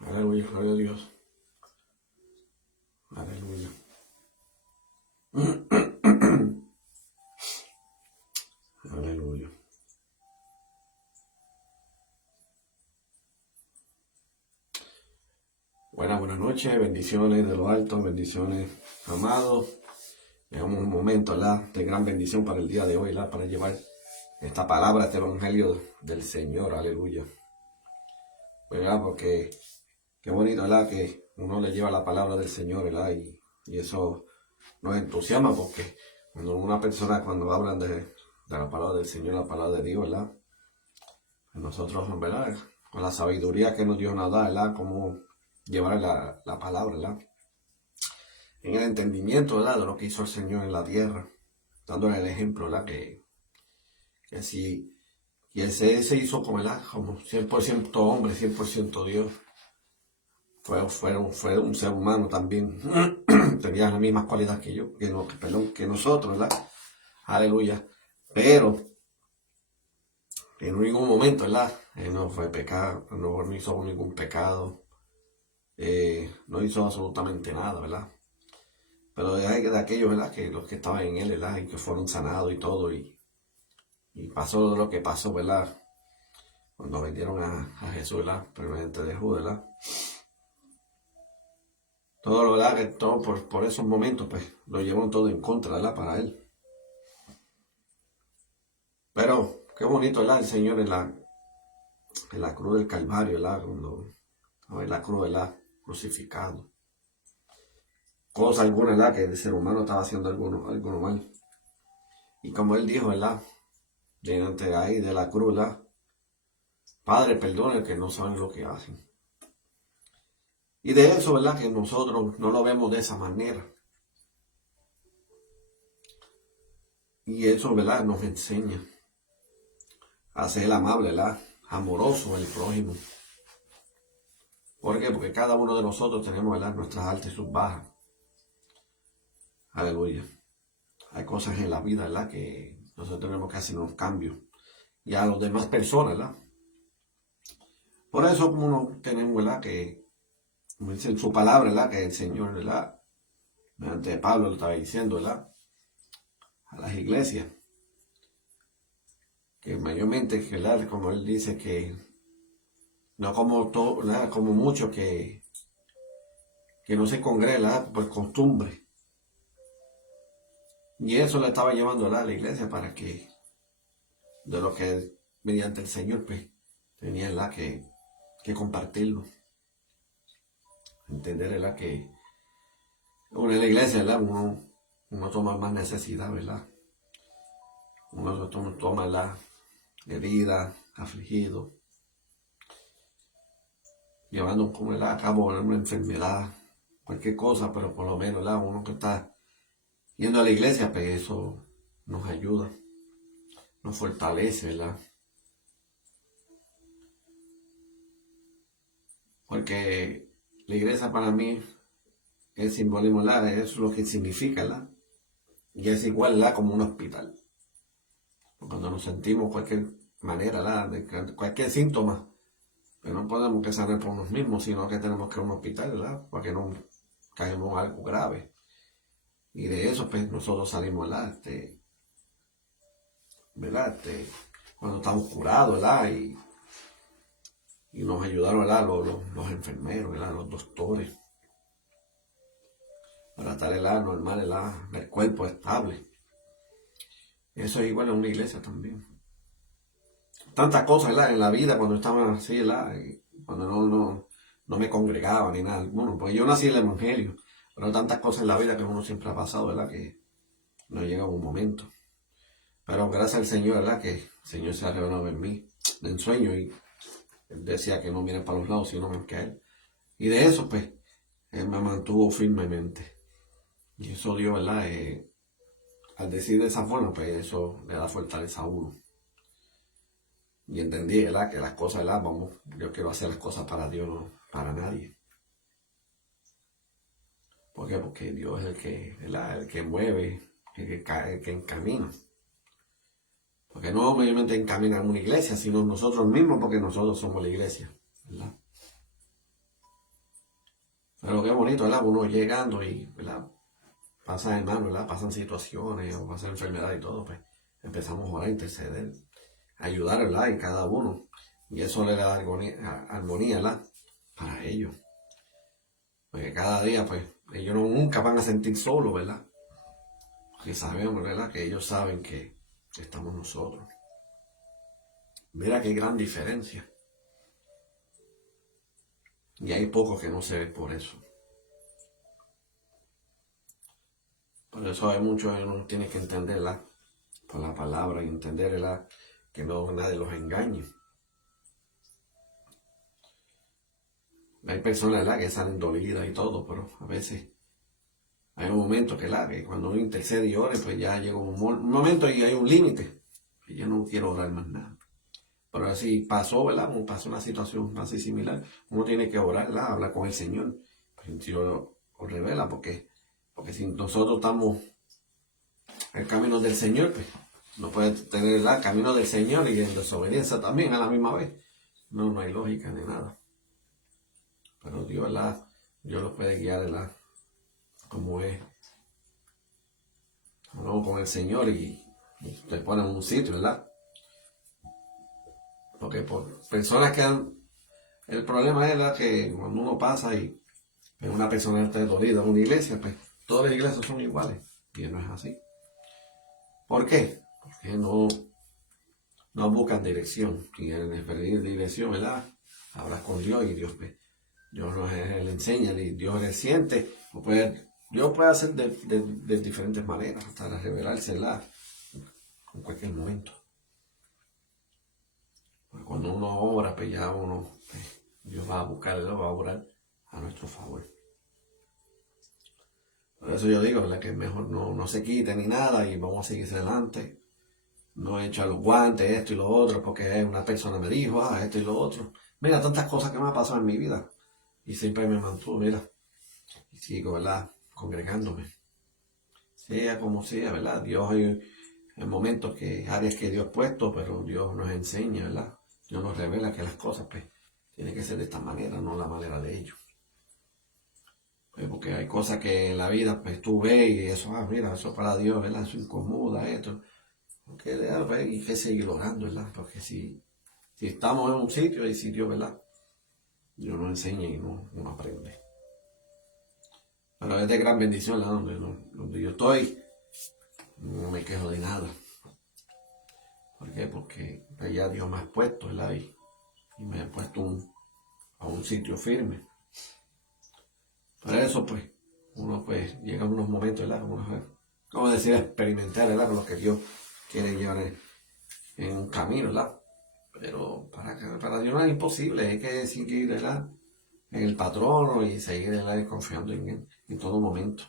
Aleluya, gloria a Dios. Aleluya. Aleluya. Buenas noches, bendiciones de lo alto, bendiciones, amados. Llegamos a un momento, ¿verdad?, de gran bendición para el día de hoy, ¿verdad?, para llevar esta palabra, este evangelio del Señor. Aleluya. ¿Verdad? Porque qué bonito, ¿verdad?, que uno le lleva la palabra del Señor, ¿verdad? Y eso nos entusiasma, porque cuando una persona, cuando hablan de la palabra del Señor, la palabra de Dios, ¿verdad?, nosotros, ¿verdad?, con la sabiduría que nos Dios nos da, ¿verdad?, cómo llevar la palabra, ¿verdad?, en el entendimiento, ¿verdad?, de lo que hizo el Señor en la tierra, dándole el ejemplo, ¿verdad?, que si y ese se hizo como, ¿verdad?, como 100% hombre, 100% Dios. Fue un ser humano también. Tenía las mismas cualidades que yo, que nosotros, ¿verdad? Aleluya. Pero en ningún momento, ¿verdad?, él no fue pecado, no hizo ningún pecado, no hizo absolutamente nada, ¿verdad? Pero de aquellos, ¿verdad?, que los que estaban en él, ¿verdad?, y que fueron sanados y todo, y pasó lo que pasó, ¿verdad?, cuando vendieron a Jesús, ¿verdad?, primeramente de Judas, ¿verdad? Todo lo, ¿verdad?, que todo por esos momentos, pues, lo llevaron todo en contra, ¿verdad?, para él. Pero qué bonito, ¿verdad?, el Señor en la cruz del Calvario, ¿verdad?, cuando estaba en la cruz, ¿verdad?, crucificado. Cosa alguna, ¿verdad?, que el ser humano estaba haciendo alguno mal. Y como él dijo, ¿verdad?, delante de ahí de la cruz, ¿verdad?, Padre, perdona que no saben lo que hacen. Y de eso, ¿verdad?, que nosotros no lo vemos de esa manera. Y eso, ¿verdad?, nos enseña a ser amable, ¿verdad?, amoroso el prójimo. ¿Por qué? Porque cada uno de nosotros tenemos, ¿verdad?, nuestras altas y sus bajas. Aleluya. Hay cosas en la vida, ¿verdad?, que nosotros tenemos que hacer unos cambios. Y a las demás personas, ¿verdad? Por eso, como no tenemos, ¿verdad?, que, como dice en su palabra, ¿verdad?, que el Señor, ¿verdad?, mediante Pablo lo estaba diciendo, ¿verdad?, a las iglesias, que mayormente, ¿verdad?, como él dice, que no como todo, ¿verdad?, como muchos que no se congregan, ¿verdad?, por costumbre. Y eso le estaba llevando, ¿verdad?, a la iglesia, para que, de lo que mediante el Señor, pues, tenía, ¿verdad?, que compartirlo. Entender, ¿verdad?, que uno en la iglesia, ¿verdad?, uno toma más necesidad, ¿verdad? Uno toma la herida, afligido, llevando, como, ¿verdad?, a cabo una enfermedad, cualquier cosa, pero por lo menos, ¿verdad?, uno que está yendo a la iglesia, pues eso nos ayuda, nos fortalece, ¿verdad? Porque la iglesia para mí es simbolismo, ¿verdad?, es lo que significa, ¿verdad? Y es igual, ¿verdad?, como un hospital. Cuando nos sentimos cualquier manera, ¿verdad?, de cualquier síntoma, pues no podemos que sanar por nos mismos, sino que tenemos que ir a un hospital, ¿verdad?, para que no caigamos en algo grave. Y de eso, pues, nosotros salimos, ¿verdad?, ¿verdad?, cuando estamos curados, ¿verdad?, y nos ayudaron, ¿verdad?, los enfermeros, ¿verdad?, los doctores, para estar, ¿verdad?, normal, ¿verdad?, el cuerpo estable. Eso es igual en una iglesia también. Tantas cosas, ¿verdad?, en la vida cuando estaba así, ¿verdad?, y cuando no me congregaba ni nada. Bueno, pues yo nací en el Evangelio, pero tantas cosas en la vida que uno siempre ha pasado, ¿verdad?, que no llega un momento. Pero gracias al Señor, ¿verdad?, que el Señor se ha revelado en mí, en sueño, y él decía que no miren para los lados, sino que a Él. Y de eso, pues, Él me mantuvo firmemente. Y eso Dios, ¿verdad?, al decir de esa forma, pues eso le da fortaleza a uno. Y entendí, ¿verdad?, que las cosas, ¿verdad?, yo quiero hacer las cosas para Dios, no para nadie. ¿Por qué? Porque Dios es el que, ¿verdad?, el que mueve, el que encamina. Porque no obviamente encamina a una iglesia, sino nosotros mismos, porque nosotros somos la iglesia, ¿verdad? Pero qué bonito, ¿verdad? Uno llegando y, ¿verdad? Pasan hermanos, ¿verdad? Pasan situaciones o pasan enfermedades y todo, pues empezamos a orar, a interceder, a ayudar, ¿verdad? Y cada uno. Y eso le da armonía, ¿verdad? Para ellos. Porque cada día, pues, ellos nunca van a sentir solos, ¿verdad? Porque sabemos, ¿verdad? Que ellos saben que estamos nosotros. Mira qué gran diferencia. Y hay pocos que no se ven por eso. Por eso hay muchos que uno tiene que entenderla por la palabra y entenderla que no nadie los engañe. Hay personas, ¿verdad?, que salen dolidas y todo, pero a veces hay un momento que cuando uno intercede y ore, pues ya llega un momento y hay un límite. Y yo no quiero orar más nada. Pero si pasó, ¿verdad? O pasó una situación así similar, uno tiene que orar, ¿verdad? Hablar con el Señor. Pues Dios lo revela, porque si nosotros estamos en el camino del Señor, pues no puede tener el camino del Señor y en desobediencia también a la misma vez. No hay lógica ni nada. Pero Dios, ¿verdad? Dios los puede guiar, ¿verdad? Como es. Hablamos con el Señor y te ponen en un sitio, ¿verdad? Porque por personas que han... El problema es, ¿verdad?, que cuando uno pasa y una persona está dolida en una iglesia, pues todas las iglesias son iguales. Y no es así. ¿Por qué? Porque no buscan dirección. Y en pedir dirección, ¿verdad? Hablas con Dios y Dios nos le enseña, Dios le siente. Dios puede hacer de diferentes maneras, hasta revelársela en cualquier momento. Porque cuando uno ora, pues ya Dios va a buscarlo, va a orar a nuestro favor. Por eso yo digo, ¿verdad?, que es mejor no se quite ni nada y vamos a seguir adelante. No echar los guantes, esto y lo otro, porque una persona me dijo, esto y lo otro. Mira, tantas cosas que me han pasado en mi vida. Y siempre me mantuvo, mira. Y sigo, ¿verdad?, congregándome. Sea como sea, ¿verdad? Dios hay momentos áreas que Dios ha puesto, pero Dios nos enseña, ¿verdad? Dios nos revela que las cosas, pues, tienen que ser de esta manera, no la manera de ellos. Porque hay cosas que en la vida, pues, tú ves y eso, mira, eso para Dios, ¿verdad? Eso incomoda, esto. Porque hay que seguir orando, ¿verdad? Porque si estamos en un sitio y si Dios, ¿verdad?, Dios nos enseña y uno aprende. Pero es de gran bendición, ¿verdad? Donde yo estoy, no me quejo de nada. ¿Por qué? Porque allá Dios me ha puesto, ¿verdad? Y me ha puesto a un sitio firme. Por eso, pues, uno pues llega a unos momentos, ¿verdad? Como decir, experimentar, ¿verdad?, con lo que Dios quiere llevar en un camino, ¿verdad? Pero para Dios no es imposible, hay que seguir, ¿verdad?, en el patrono y seguir, ¿verdad?, confiando en Él en todo momento.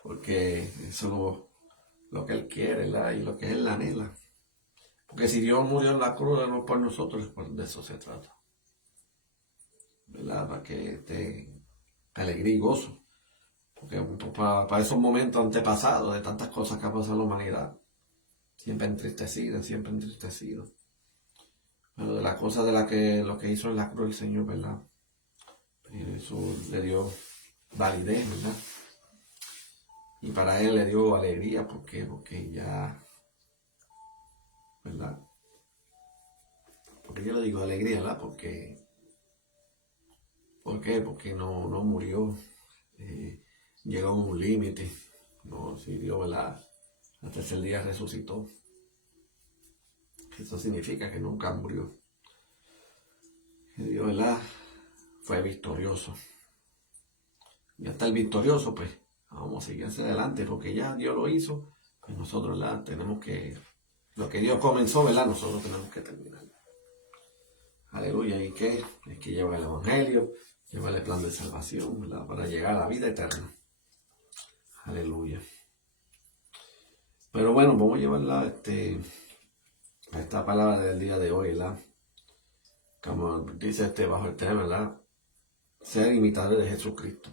Porque eso es lo que Él quiere, ¿verdad?, y lo que Él anhela. Porque si Dios murió en la cruz, no por nosotros, de eso se trata. ¿Verdad? Para que te alegría y gozo. Porque para esos momentos antepasados de tantas cosas que ha pasado en la humanidad, siempre entristecido. Pero de las cosas lo que hizo en la cruz el Señor, ¿verdad? Eso le dio validez, ¿verdad? Y para Él le dio alegría, porque ya, ¿verdad? Porque yo le digo alegría, ¿verdad? ¿Por qué? Porque no murió, llegó a un límite, no sirvió, ¿verdad? Al tercer día resucitó. Eso significa que nunca murió. Que Dios, ¿verdad?, fue victorioso. Y hasta el victorioso, pues, vamos a seguir hacia adelante, porque ya Dios lo hizo, pues nosotros, ¿verdad?, tenemos que, lo que Dios comenzó, ¿verdad?, nosotros tenemos que terminar. Aleluya. ¿Y qué? Es que lleva el Evangelio, lleva el plan de salvación, ¿verdad?, para llegar a la vida eterna. Aleluya. Pero bueno, vamos a llevarla a esta palabra del día de hoy, ¿verdad? Como dice bajo el tema, ¿verdad?, ser imitadores de Jesucristo.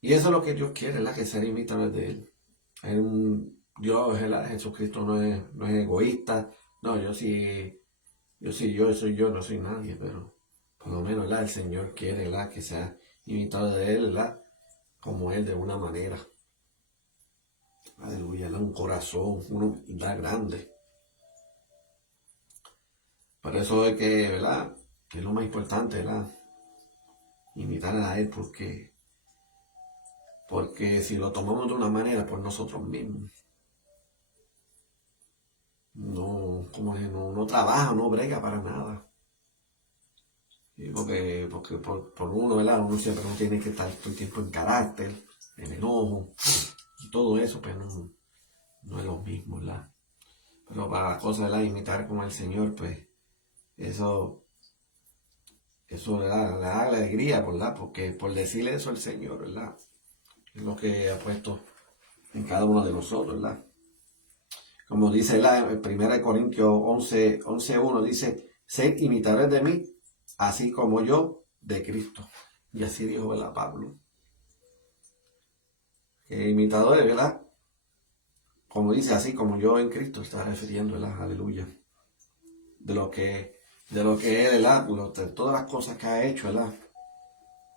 Y eso es lo que Dios quiere, ¿verdad?, que ser imitadores de Él. Dios, ¿verdad?, Jesucristo no es egoísta. No, yo soy yo, no soy nadie, pero Por lo menos, ¿verdad? El Señor quiere, ¿verdad? Que sea imitado de Él, ¿verdad? Como Él de una manera. Aleluya, ¿verdad? Un corazón, una humildad grande. Por eso es que, ¿verdad? Que es lo más importante, ¿verdad? Imitar a Él, porque si lo tomamos de una manera por nosotros mismos, no, como que no trabaja, no brega para nada. Y porque por uno, ¿verdad? Uno siempre no tiene que estar todo el tiempo en carácter, en enojo, y todo eso, pues no es lo mismo, ¿verdad? Pero para las cosas, ¿verdad? Imitar como el Señor, pues, eso ¿verdad? Le da alegría, ¿verdad? Porque por decirle eso al Señor, ¿verdad? Es lo que ha puesto en cada uno de nosotros, ¿verdad? Como dice en 1 Corintios 11:1, dice, sed imitadores de mí, así como yo de Cristo. Y así dijo, ¿verdad? Pablo. Que imitadores, ¿verdad? Como dice, así como yo en Cristo, está refiriendo, ¿verdad? Aleluya. De lo que es, ¿verdad? De todas las cosas que ha hecho, ¿verdad?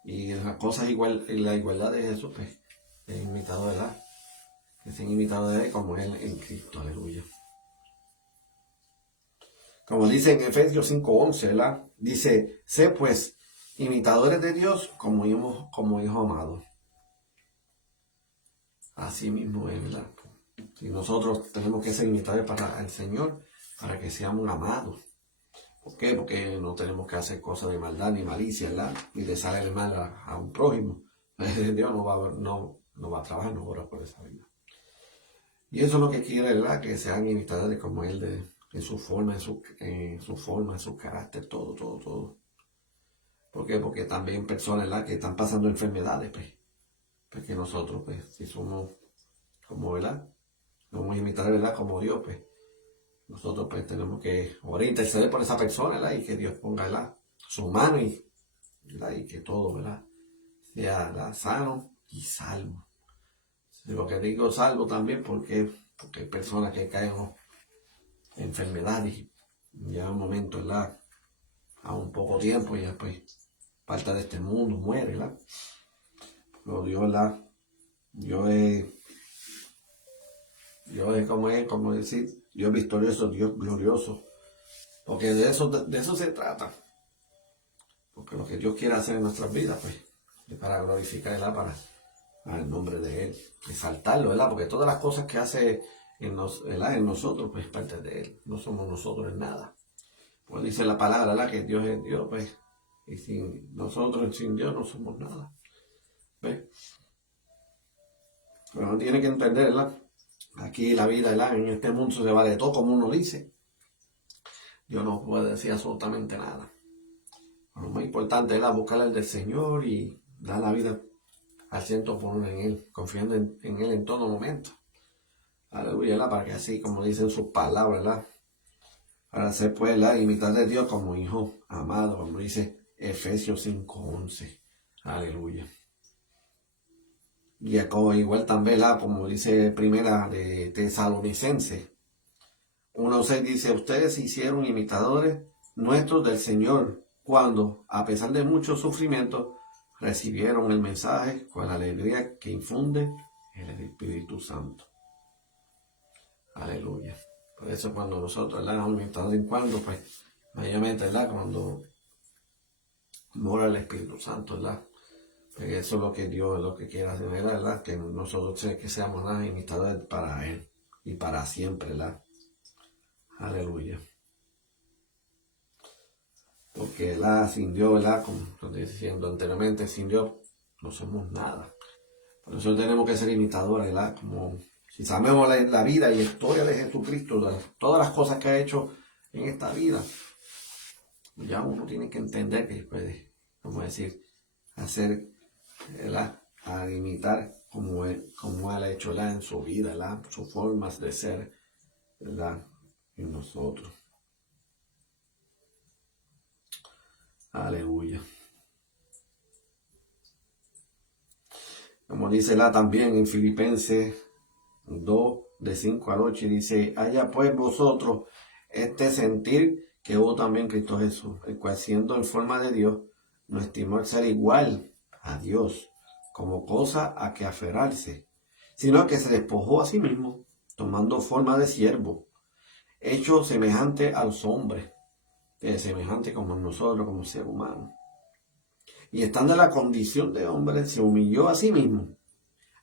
Y las cosas y la igualdad de Jesús, pues, es imitado, ¿verdad? Que sean imitados de Él como Él en Cristo, aleluya. Como dice en Efesios 5:11, ¿verdad? Dice, sé pues imitadores de Dios como hijos amados. Así mismo es, ¿verdad? Y nosotros tenemos que ser imitadores para el Señor, para que seamos amados. ¿Por qué? Porque no tenemos que hacer cosas de maldad ni malicia, ¿verdad? Ni de desearle mal a un prójimo. Dios no va a trabajar, no ora por esa vida. Y eso es lo que quiere, ¿verdad? Que sean imitadores como Él en su forma, en su carácter, todo. ¿Por qué? Porque también personas, ¿verdad? Que están pasando enfermedades, pues que nosotros, pues, si somos como, ¿verdad? Somos imitadores, ¿verdad? Como Dios, pues, nosotros, pues, tenemos que orar e interceder por esa persona, ¿verdad? Y que Dios ponga, ¿verdad? Su mano ¿verdad? Y que todo, ¿verdad? Sea, ¿verdad? Sano y salvo. Lo que digo salvo también porque hay personas que caen en enfermedades y llega un momento, ¿verdad? A un poco tiempo y ya pues parte de este mundo, muere, ¿verdad? Pero Dios, ¿verdad? Dios es como decir, Dios victorioso, Dios glorioso. Porque de eso se trata. Porque lo que Dios quiere hacer en nuestras vidas, pues, es para glorificar, ¿verdad? Para el nombre de Él, exaltarlo, ¿verdad? Porque todas las cosas que hace ¿verdad? En nosotros, pues, parte de Él. No somos nosotros en nada. Pues dice la palabra, ¿verdad? Que Dios es Dios, pues, y sin Dios no somos nada. ¿Ves? Pero uno tiene que entender, ¿verdad? Aquí la vida, ¿verdad? En este mundo se vale todo, como uno dice. Dios no puede decir absolutamente nada. Lo más importante es buscar al del Señor y dar la vida al 100% en Él, confiando en Él en todo momento. Aleluya, ¿verdad? Para que así, como dicen sus palabras, ¿verdad? Para ser, pues, la imitar de Dios como hijo amado, como dice Efesios 5:11. Aleluya. Y igual también, como dice primera de Tesalonicenses 1:6, dice, ustedes se hicieron imitadores nuestros del Señor, cuando, a pesar de muchos sufrimientos, recibieron el mensaje con la alegría que infunde el Espíritu Santo. Aleluya. Por eso cuando nosotros, ¿verdad? Imitadores en cuando, pues, mayormente, ¿verdad? Cuando mora el Espíritu Santo, ¿verdad? Porque eso es lo que Dios es lo que quiere hacer, ¿verdad? Que nosotros que seamos nada imitadores para Él y para siempre, ¿verdad? Aleluya. Porque sin Dios, ¿verdad? Como estoy diciendo anteriormente, sin Dios no somos nada. Por eso tenemos que ser imitadores, ¿verdad? Como si sabemos la vida y la historia de Jesucristo, todas las cosas que ha hecho en esta vida, ya uno tiene que entender que puede, como decir, hacer, ¿verdad? A imitar como él ha hecho, ¿verdad? En su vida, ¿verdad? Sus formas de ser, ¿verdad? En nosotros. Aleluya. Como dice también en Filipenses 2, de 5 al 8, dice, haya pues vosotros este sentir que hubo también Cristo Jesús, el cual siendo en forma de Dios, no estimó el ser igual a Dios como cosa a que aferrarse, sino que se despojó a sí mismo, tomando forma de siervo, hecho semejante a los hombres, semejante como nosotros, como ser humano. Y estando en la condición de hombre, se humilló a sí mismo,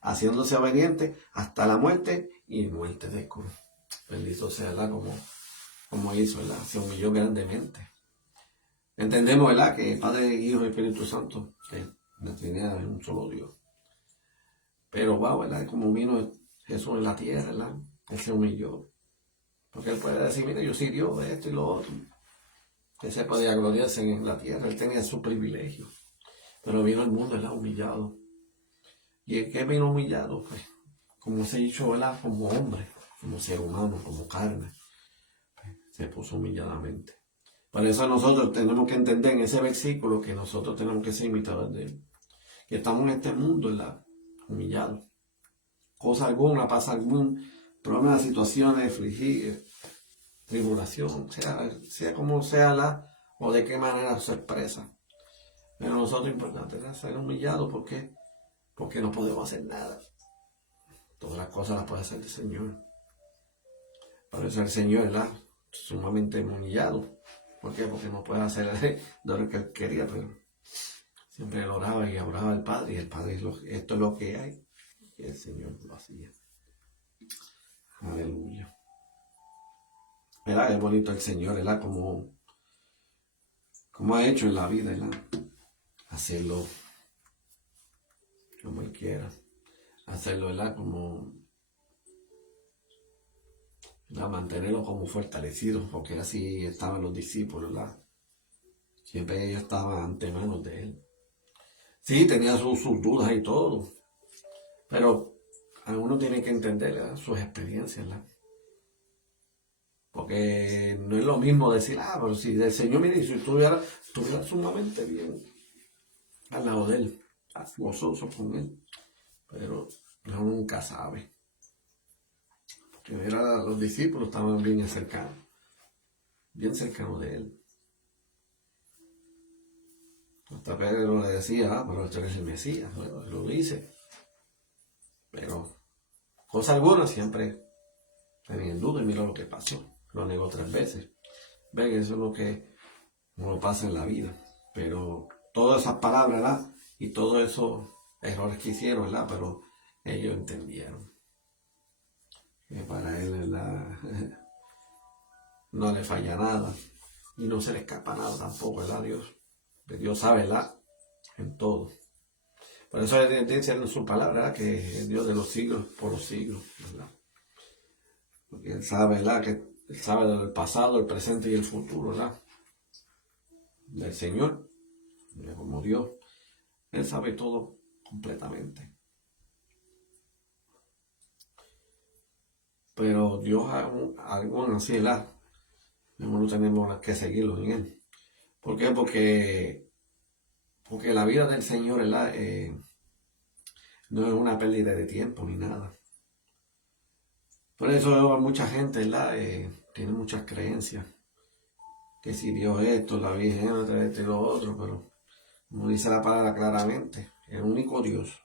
haciéndose obediente hasta la muerte y muerte de cruz. Bendito sea, ¿verdad? Como hizo, ¿verdad? Se humilló grandemente. Entendemos, ¿verdad? Que Padre, Hijo y Espíritu Santo, la Trinidad es un solo Dios. Pero wow, ¿verdad? Como vino Jesús en la tierra, ¿verdad? Él se humilló. Porque él puede decir, mira, yo soy Dios, esto y lo otro. Él se podía gloriarse en la tierra, él tenía su privilegio. Pero vino al mundo, ¿verdad? Humillado. ¿Y en qué vino humillado? Pues, como se ha dicho, ¿verdad? Como hombre, como ser humano, como carne. Pues, se puso humilladamente. Por eso nosotros tenemos que entender en ese versículo que nosotros tenemos que ser imitadores de él. Que estamos en este mundo, ¿verdad? Humillados. Cosa alguna, pasa algún problema, situaciones, afligir, tribulación, sea como sea o de qué manera se expresa. Pero nosotros es importante, ¿verdad? Ser humillados, ¿por qué? Porque no podemos hacer nada. Todas las cosas las puede hacer el Señor. Por eso el Señor, ¿verdad? Sumamente humillado. ¿Por qué? Porque no puede hacer de lo que él quería, pero siempre él oraba y oraba al Padre, y el Padre, esto es lo que hay, y el Señor lo hacía. Aleluya. ¿Verdad? Es bonito el Señor, ¿verdad? Como ha hecho en la vida, ¿verdad? Hacerlo como él quiera. Hacerlo, ¿verdad? ¿verdad? Mantenerlo como fortalecido, porque así estaban los discípulos, ¿verdad? Siempre ellos estaban ante manos de él. Sí, tenía sus dudas y todo, pero uno tiene que entender, ¿verdad? Sus experiencias, ¿verdad? Porque no es lo mismo decir, pero si del Señor, mire, si estuviera sumamente bien al lado de él, gozoso con él, pero uno nunca sabe. Porque los discípulos estaban bien cercanos de él. Hasta Pedro le decía, pero esto es el Mesías, bueno, lo dice. Pero cosa alguna siempre tenía en duda, y mira lo que pasó. Lo negó 3 veces. Ven, eso es lo que uno pasa en la vida. Pero todas esas palabras, ¿verdad? Y todos esos errores que hicieron, ¿verdad? Pero ellos entendieron que para él, ¿verdad? No le falla nada. Y no se le escapa nada tampoco, ¿verdad? Dios sabe, ¿verdad? En todo. Por eso dice en su palabra, ¿verdad? Que es Dios de los siglos por los siglos, ¿verdad? Porque él sabe, ¿verdad? Que él sabe del pasado, el presente y el futuro, ¿verdad? Del Señor, como Dios. Él sabe todo completamente. Pero Dios, algo así, ¿verdad? No tenemos que seguirlo en él. ¿Por qué? Porque la vida del Señor, ¿verdad? No es una pérdida de tiempo ni nada. Por eso mucha gente, ¿verdad? Tiene muchas creencias. Que si Dios esto, la Virgen esto y lo otro, pero como dice la palabra claramente, el único Dios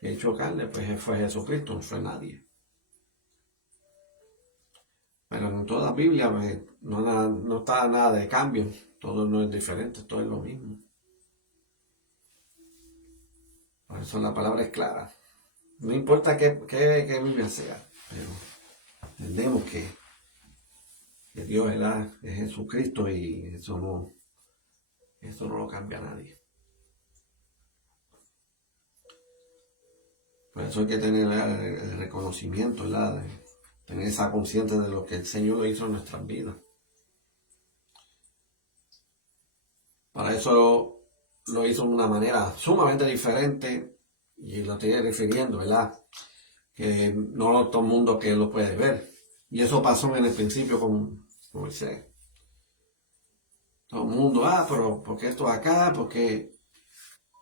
que hecho carne, pues fue Jesucristo, no fue nadie. Pero en toda la Biblia pues, no está nada de cambio, todo no es diferente, todo es lo mismo. Por eso la palabra es clara. No importa qué Biblia sea, pero entendemos que Dios es Jesucristo y eso no lo cambia a nadie. Por eso hay que tener el reconocimiento, ¿verdad? Tener esa conciencia de lo que el Señor lo hizo en nuestras vidas. Para eso lo hizo de una manera sumamente diferente, y lo estoy refiriendo, ¿verdad? Que no todo el mundo que lo puede ver. Y eso pasó en el principio con Moisés. Todo el mundo, pero ¿por qué esto acá? Porque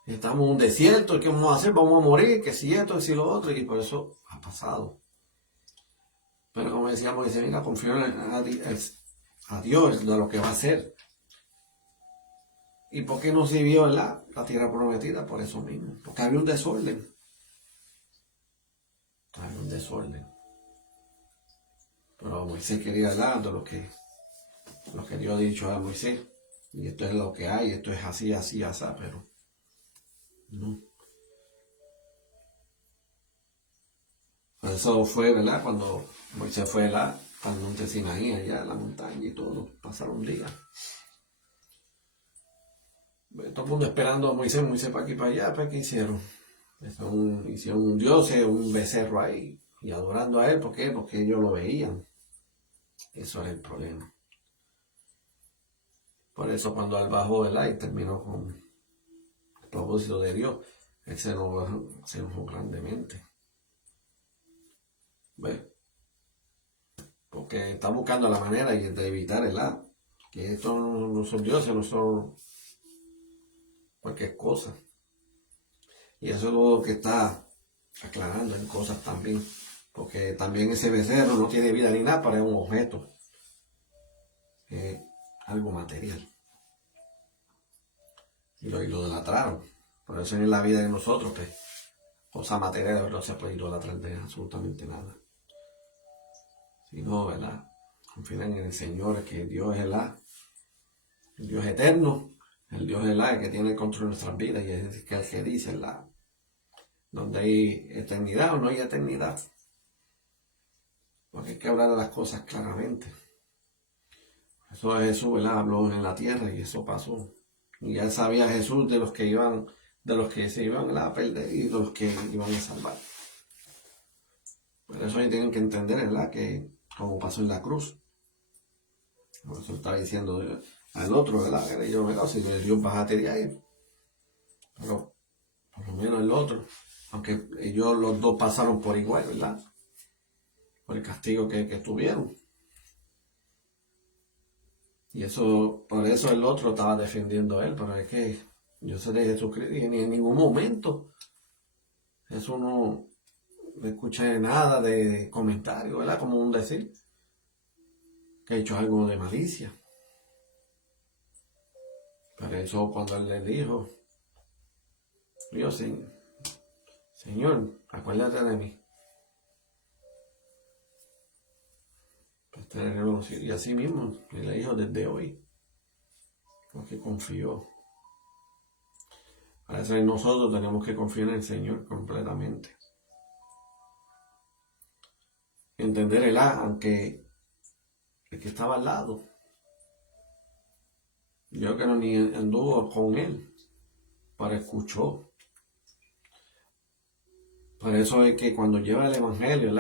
estamos en un desierto, ¿qué vamos a hacer? Vamos a morir, que si esto, que si lo otro, y por eso ha pasado. Pero como decíamos, dice, mira, confío a Dios de lo que va a hacer. ¿Y por qué no se vio la tierra prometida? Por eso mismo, porque había un desorden. Había un desorden. Pero Moisés quería hablar de lo que Dios ha dicho a Moisés. Y esto es lo que hay, esto es así, así, así, pero no. Por eso fue, ¿verdad? Cuando Moisés fue al monte Sinaí, allá en la montaña y todo, pasaron días. Todo el mundo esperando a Moisés para aquí y para allá, pues ¿qué hicieron? Hicieron un dios, un becerro ahí, y adorando a él, ¿por qué? Porque ellos lo veían. Eso era el problema. Por eso cuando él bajó del aire terminó con el propósito de Dios, él se enojó grandemente. ¿Ves? Porque está buscando la manera de evitar que estos no son dioses, no son cualquier cosa. Y eso es lo que está aclarando en cosas también. Porque también ese becerro no tiene vida ni nada, pero es un objeto. Algo material. Y lo idolatraron. Por eso en la vida de nosotros, pues, cosas materiales no se puede idolatrar de absolutamente nada. Sino, ¿verdad? Confían en el Señor, que Dios es el Dios eterno, el Dios es el que tiene el control de nuestras vidas, y es el que dice donde hay eternidad o no hay eternidad. Porque hay que hablar de las cosas claramente. Eso es Jesús, ¿verdad? Habló en la tierra y eso pasó. Y ya sabía Jesús de los que se iban a perder y de los que iban a salvar. Por eso ahí tienen que entender, ¿verdad? Que como pasó en la cruz. Por eso estaba diciendo al otro, ¿verdad? Que yo, ¿verdad? Si Dios bájate de ahí. Pero por lo menos el otro, aunque ellos los dos pasaron por igual, ¿verdad? Por el castigo que tuvieron. Y eso, por eso el otro estaba defendiendo a él, pero es que yo soy de Jesucristo y en ningún momento eso no escuché nada de comentario, ¿verdad? Como un decir que he hecho algo de malicia. Pero eso cuando él le dijo, Dios, Señor, acuérdate de mí. Y así mismo, él le dijo desde hoy, porque confió. Para eso nosotros tenemos que confiar en el Señor completamente. Entender el aunque el que estaba al lado, yo que no ni anduvo con él, pero escuchó. Por eso es que cuando lleva el evangelio,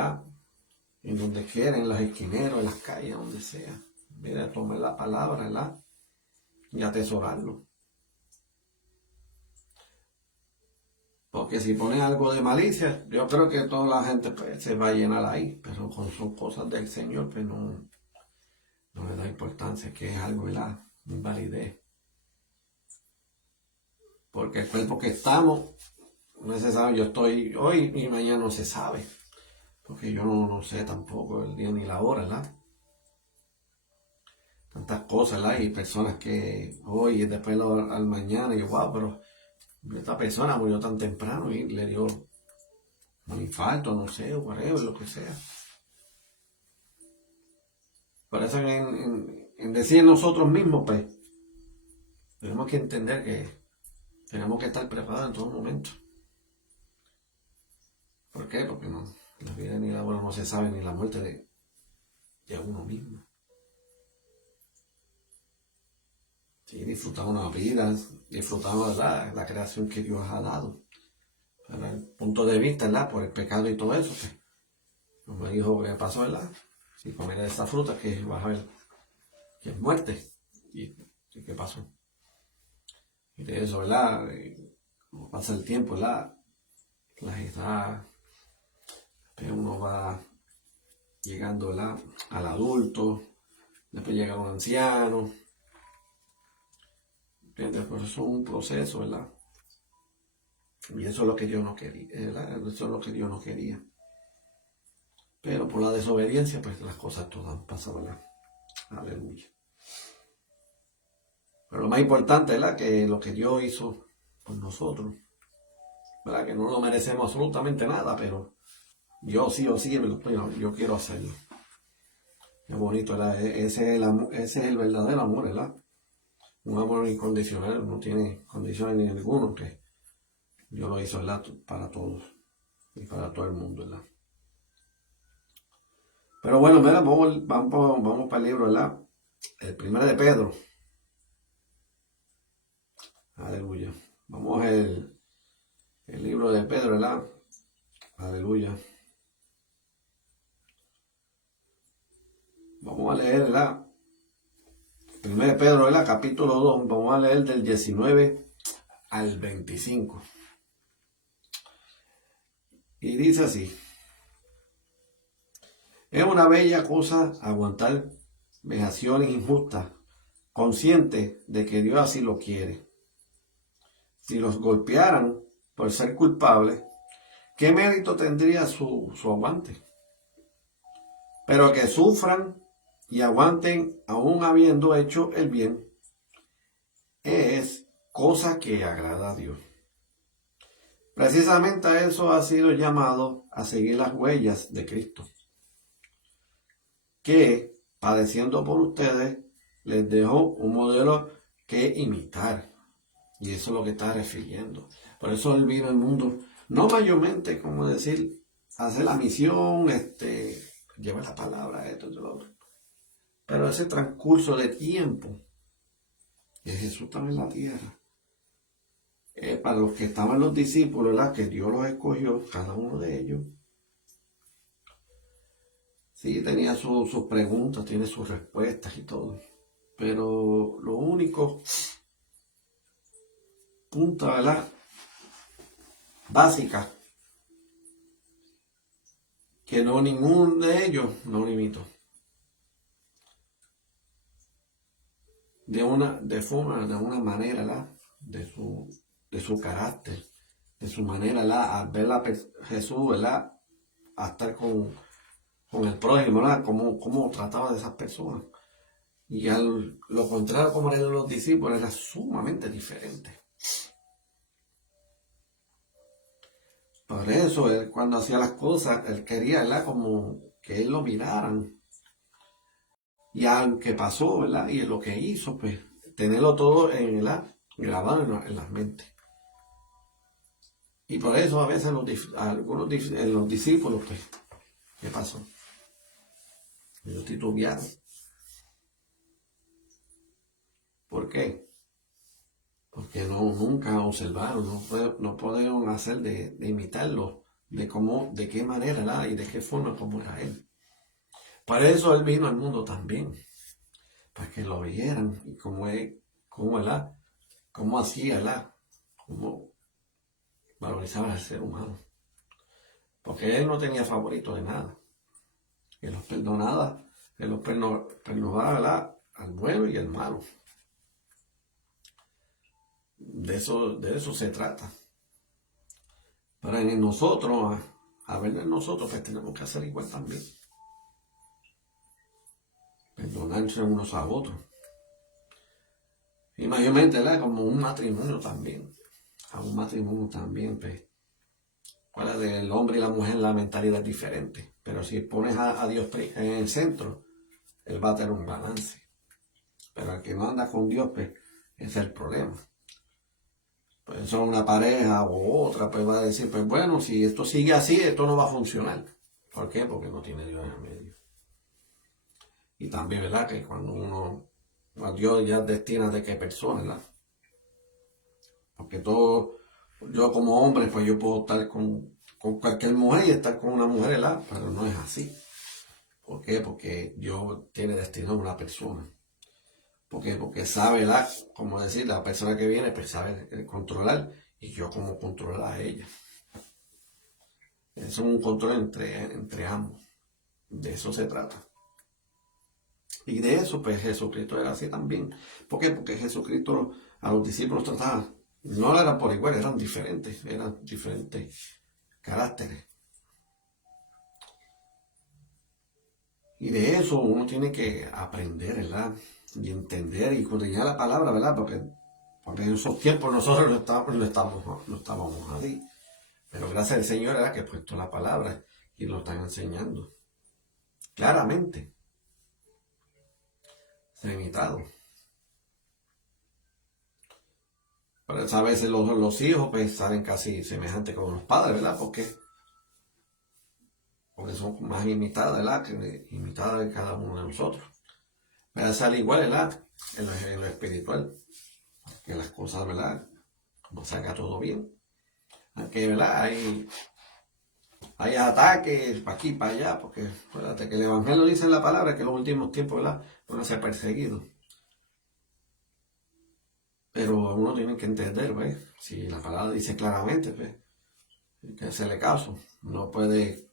en donde quiera, en los esquineros, en las calles, donde sea, mira, tomar la palabra, y atesorarlo. Porque si ponen algo de malicia, yo creo que toda la gente pues, se va a llenar ahí, pero son cosas del Señor, pues no le da importancia, que es algo, invalidez. Porque el cuerpo que estamos, no se sabe, yo estoy hoy y mañana no se sabe. Porque yo no sé tampoco el día ni la hora, Tantas cosas, y personas que hoy y después al mañana, y yo, wow, pero esta persona murió tan temprano y le dio un infarto, no sé, o whatever, lo que sea. Por eso en decir nosotros mismos, pues, tenemos que entender que tenemos que estar preparados en todo momento. ¿Por qué? Porque la vida ni la hora no se sabe, ni la muerte de uno mismo. Sí, disfrutamos la vida, disfrutamos la creación que Dios ha dado. Pero el punto de vista, por el pecado y todo eso, pues, como dijo que pasó, si comer esa fruta, que vas a ver que es muerte. ¿Y qué pasó? Y de eso, como pasa el tiempo, la edad, pero uno va llegando, al adulto, después llega a un anciano. ¿Entiendes? Por eso es un proceso, Y eso es lo que Dios no quería, Eso es lo que Dios no quería. Pero por la desobediencia, pues las cosas todas pasan, Aleluya. Pero lo más importante, ¿verdad? Que lo que Dios hizo por nosotros, ¿verdad? Que no lo merecemos absolutamente nada, pero yo sí o sí, yo quiero hacerlo. Es bonito, ¿verdad? Ese es el verdadero amor, ¿verdad? Un amor incondicional, no tiene condiciones ni ninguno, que Dios lo hizo, ¿verdad? Para todos y para todo el mundo, ¿verdad? Pero bueno, mira, vamos para el libro, ¿verdad? El primero de Pedro. Aleluya. Vamos al el libro de Pedro, ¿verdad? Aleluya. Vamos a leer, ¿verdad? Primero de Pedro, ¿verdad? Capítulo 2. Vamos a leer del 19 al 25. Y dice así. Es una bella cosa aguantar vejaciones injustas, consciente de que Dios así lo quiere. Si los golpearan por ser culpables, ¿qué mérito tendría su aguante? Pero que sufran y aguanten aún habiendo hecho el bien, es cosa que agrada a Dios. Precisamente a eso ha sido llamado a seguir las huellas de Cristo, que, padeciendo por ustedes, les dejó un modelo que imitar. Y eso es lo que está refiriendo. Por eso Él vino al mundo, no mayormente, como decir, hacer la misión, llevar la palabra, esto y lo otro. Pero ese transcurso de tiempo, que Jesús estaba en la tierra, para los que estaban los discípulos, ¿verdad? Que Dios los escogió, cada uno de ellos. Sí, tenía sus preguntas, tiene sus respuestas y todo. Pero lo único, punta, ¿verdad? Básica, que no ninguno de ellos no limitó. De una manera, ¿verdad? De su carácter, de su manera, ¿verdad? Al ver a Jesús, ¿verdad? A estar con el prójimo, ¿verdad? Cómo trataba de esas personas. Y lo contrario, como eran los discípulos, era sumamente diferente. Por eso, él, cuando hacía las cosas, él quería, ¿verdad? Como que él lo miraran. Y aunque pasó, ¿verdad? Y lo que hizo, pues, tenerlo todo grabado en las mentes. Y por eso a veces los discípulos, pues, ¿qué pasó? Ellos titubearon. ¿Por qué? Porque nunca observaron, no pudieron hacer de imitarlo, de qué manera era y de qué forma como era él. Para eso él vino al mundo también, para que lo vieran y cómo hacía, cómo valorizaba al ser humano. Porque él no tenía favorito de nada. Él los perdonaba, ¿verdad? Al bueno y al malo. De eso se trata. Pero en nosotros, a ver en nosotros, pues tenemos que hacer igual también. Perdonarse unos a otros. Y mayormente, ¿verdad? Como un matrimonio también. A un matrimonio también, pues. Para el hombre y la mujer la mentalidad es diferente. Pero si pones a Dios en el centro, Él va a tener un balance. Pero el que no anda con Dios, pues, ese es el problema. Pues son una pareja u otra, pues va a decir, pues bueno, si esto sigue así, esto no va a funcionar. ¿Por qué? Porque no tiene Dios en el medio. Y también, ¿verdad? Que cuando Dios ya destina de qué persona, ¿verdad? Porque yo como hombre, pues yo puedo estar con cualquier mujer y estar con una mujer, ¿verdad? Pero no es así. ¿Por qué? Porque Dios tiene destinado a una persona. ¿Por qué? Porque sabe, ¿verdad? Como decir, la persona que viene, pues sabe controlar y yo como controlar a ella. Es un control entre ambos. De eso se trata. Y de eso, pues Jesucristo era así también. ¿Por qué? Porque Jesucristo a los discípulos trataba, no eran por igual, eran diferentes caracteres. Y de eso uno tiene que aprender, ¿verdad? y entender y escudriñar la palabra, ¿verdad? Porque en esos tiempos nosotros no estábamos así. Pero gracias al Señor era que he puesto la palabra y lo están enseñando. Claramente. Se ha imitado. Por eso a veces los hijos pues salen casi semejantes con los padres, ¿verdad? Porque son más imitadas, ¿verdad? Imitadas de cada uno de nosotros. Pero sale igual, ¿verdad? En lo espiritual. Que las cosas, ¿verdad? No salga todo bien. Aunque, ¿verdad? Hay ataques para aquí, para allá, porque acuérdate que el Evangelio dice en la palabra que en los últimos tiempos, ¿verdad? Van a ser perseguidos. Pero uno tiene que entender, ¿ves? Si la palabra dice claramente, pues, hay que hacerle caso. No puede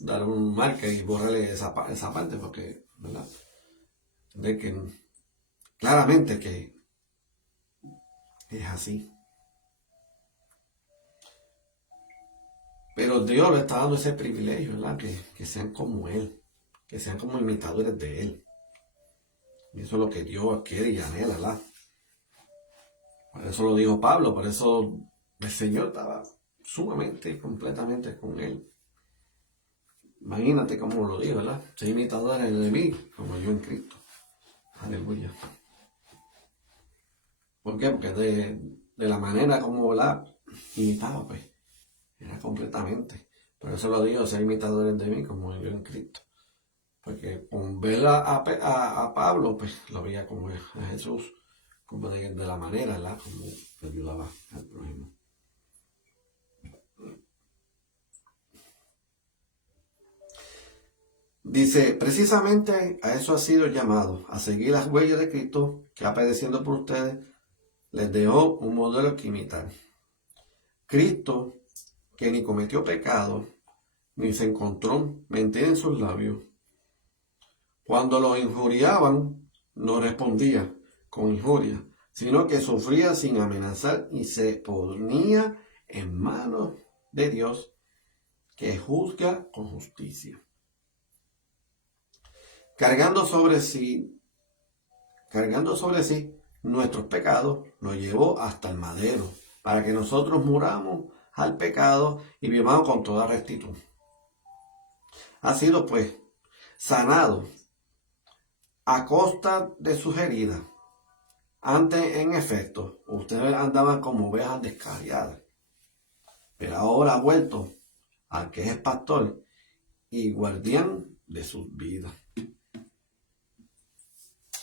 dar un marque y borrarle esa parte, porque, ¿verdad? De que claramente que es así. Pero Dios le está dando ese privilegio, ¿verdad? Que sean como Él, que sean como imitadores de Él. Y eso es lo que Dios quiere y anhela, ¿verdad? Por eso lo dijo Pablo, por eso el Señor estaba sumamente y completamente con Él. Imagínate cómo lo digo, ¿verdad? Ser imitadores de mí, como yo en Cristo. Aleluya. ¿Por qué? Porque de la manera como la imitaba, pues, era completamente. Por eso lo digo, ser imitadores de mí, como yo en Cristo. Porque con ver a Pablo, pues, lo veía como a Jesús, como de la manera, ¿verdad? Como le ayudaba al prójimo. Dice, precisamente a eso ha sido llamado, a seguir las huellas de Cristo, que padeciendo por ustedes, les dejó un modelo que imitar. Cristo, que ni cometió pecado, ni se encontró mentira en sus labios. Cuando lo injuriaban, no respondía con injuria, sino que sufría sin amenazar y se ponía en manos de Dios, que juzga con justicia. Cargando sobre sí nuestros pecados, lo llevó hasta el madero, para que nosotros muramos al pecado y vivamos con toda rectitud. Ha sido pues sanado a costa de sus heridas. Antes, en efecto, ustedes andaban como ovejas descarriadas, pero ahora ha vuelto al que es pastor y guardián de sus vidas.